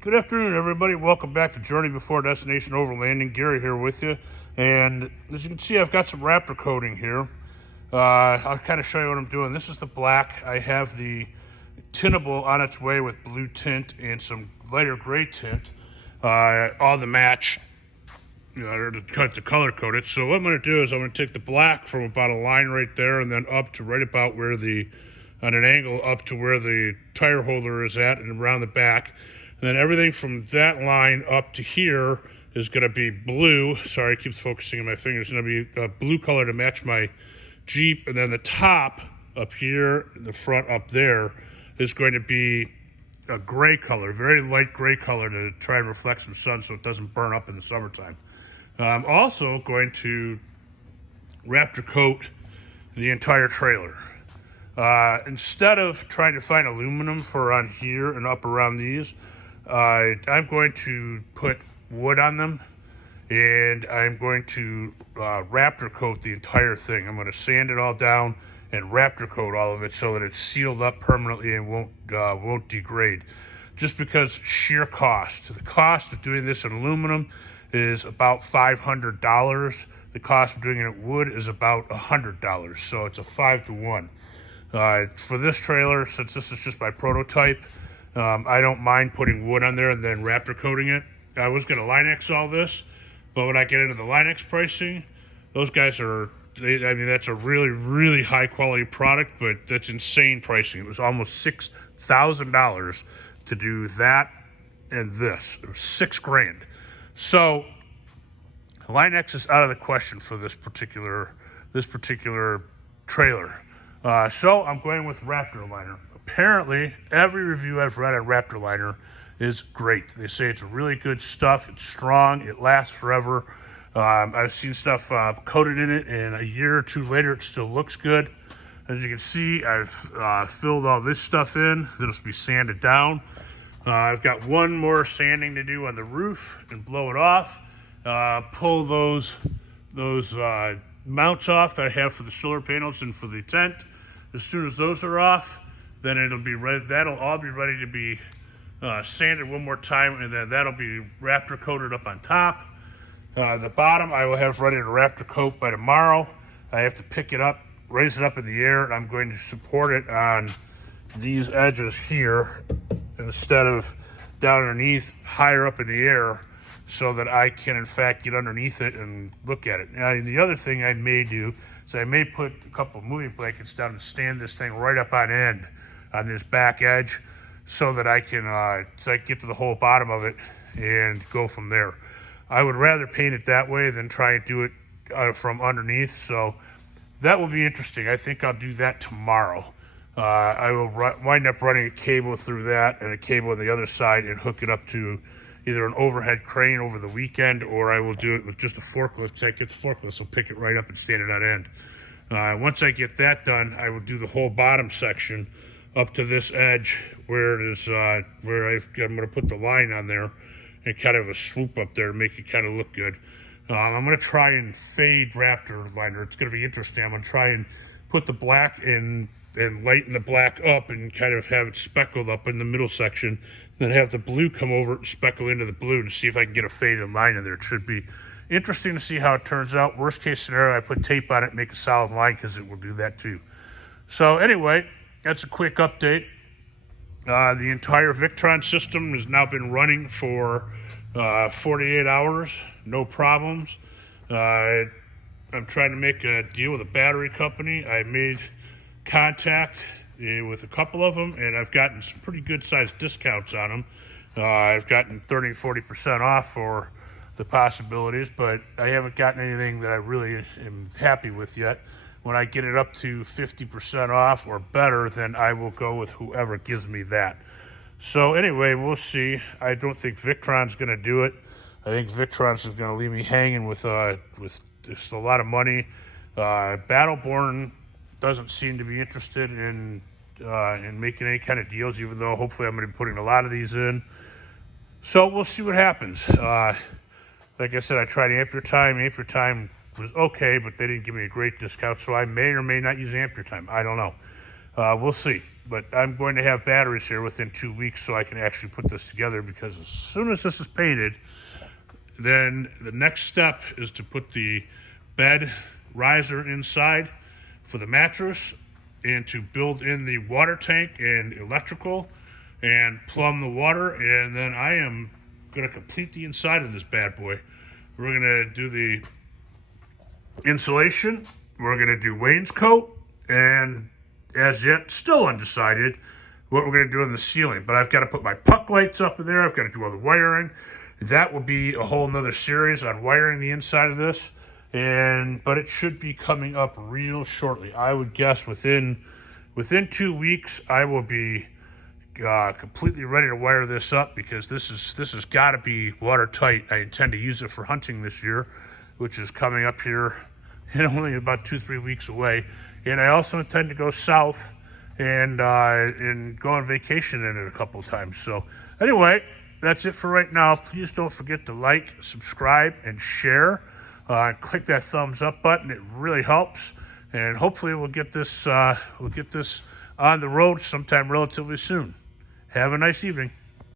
Good afternoon, everybody. Welcome back to Journey Before Destination Overlanding. Gary here with you. And as you can see, I've got some Raptor coating here. I'll kind of show you what I'm doing. This is the black. I have the tintable on its way with blue tint and some lighter gray tint. All the match, to color code it. So what I'm going to do is I'm going to take the black from about a line right there and then up to right about where on an angle up to where the tire holder is at and around the back. And then everything from that line up to here is going to be blue. Sorry, it keeps focusing on my fingers. It's going to be a blue color to match my Jeep. And then the top up here, the front up there, is going to be a gray color, very light gray color to try and reflect some sun so it doesn't burn up in the summertime. I'm also going to Raptor coat the entire trailer. Instead of trying to find aluminum for on here and up around these, I'm going to put wood on them, and I'm going to Raptor coat the entire thing. I'm going to sand it all down and Raptor coat all of it so that it's sealed up permanently and won't degrade. Just because sheer cost. The cost of doing this in aluminum is about $500. The cost of doing it in wood is about $100. So it's a 5 to 1. For this trailer, since this is just my prototype, I don't mind putting wood on there and then Raptor coating it. I was going to Line-X all this, but when I get into the Line-X pricing, those guys that's a really, really high quality product, but that's insane pricing. It was almost $6,000 to do that and this. It was $6,000. So Line-X is out of the question for this particular trailer. So I'm going with Raptor liner. Apparently, every review I've read on Raptor liner is great. They say it's really good stuff. It's strong. It lasts forever. I've seen stuff coated in it, and a year or two later, it still looks good. As you can see, I've filled all this stuff in. It'll be sanded down. I've got one more sanding to do on the roof and blow it off. Pull those mounts off that I have for the solar panels and for the tent. As soon as those are off, then it'll be ready. That'll all be ready to be sanded one more time, and then that'll be Raptor coated up on top. The bottom I will have ready to Raptor coat by tomorrow. I have to pick it up, raise it up in the air, and I'm going to support it on these edges here instead of down underneath, higher up in the air, so that I can in fact get underneath it and look at it. Now, the other thing I may do is I may put a couple of moving blankets down and stand this thing right up on end on this back edge so that I can get to the whole bottom of it and go from there. I would rather paint it that way than try and do it from underneath, so that will be interesting. I think I'll do that tomorrow. I will wind up running a cable through that and a cable on the other side and hook it up to either an overhead crane over the weekend, or I will do it with just a forklift. I get the forklift, so pick it right up and stand it on end. Once I get that done, I will do the whole bottom section up to this edge where it is, where I'm going to put the line on there and kind of a swoop up there to make it kind of look good. I'm going to try and fade Raptor liner. It's going to be interesting. I'm going to try and put the black in and lighten the black up and kind of have it speckled up in the middle section. Then have the blue come over and speckle into the blue to see if I can get a faded line in there. It should be interesting to see how it turns out. Worst case scenario, I put tape on it, make a solid line, because it will do that too. So anyway, that's a quick update. The entire Victron system has now been running for 48 hours, no problems. I'm trying to make a deal with a battery company. I made contact with a couple of them, and I've gotten some pretty good sized discounts on them. I've gotten 30-40% off for the possibilities, but I haven't gotten anything that I really am happy with yet. When I get it up to 50% off or better, then I will go with whoever gives me that. So anyway, we'll see. I don't think Victron's going to do it. I think Victron's is going to leave me hanging with just a lot of money. Battleborn doesn't seem to be interested in making any kind of deals, even though hopefully I'm going to be putting a lot of these in. So we'll see what happens. Like I said, I tried Ampere Time. Ampere Time was okay, but they didn't give me a great discount, so I may or may not use Ampere Time. I don't know. We'll see. but I'm going to have batteries here within 2 weeks so I can actually put this together, because as soon as this is painted, then the next step is to put the bed riser inside for the mattress and to build in the water tank and electrical and plumb the water, and then I am going to complete the inside of this bad boy. We're going to do the insulation, we're going to do wainscot, and as yet still undecided what we're going to do in the ceiling. But I've got to put my puck lights up in there, I've got to do all the wiring. That will be a whole nother series on wiring the inside of this, but it should be coming up real shortly. I would guess within 2 weeks I will be completely ready to wire this up, because this has got to be watertight. I intend to use it for hunting this year, which is coming up here in only about 2-3 weeks away. And I also intend to go south and go on vacation in it a couple of times. So anyway, that's it for right now. Please don't forget to like, subscribe, and share. Click that thumbs up button. It really helps. And hopefully we'll get this on the road sometime relatively soon. Have a nice evening.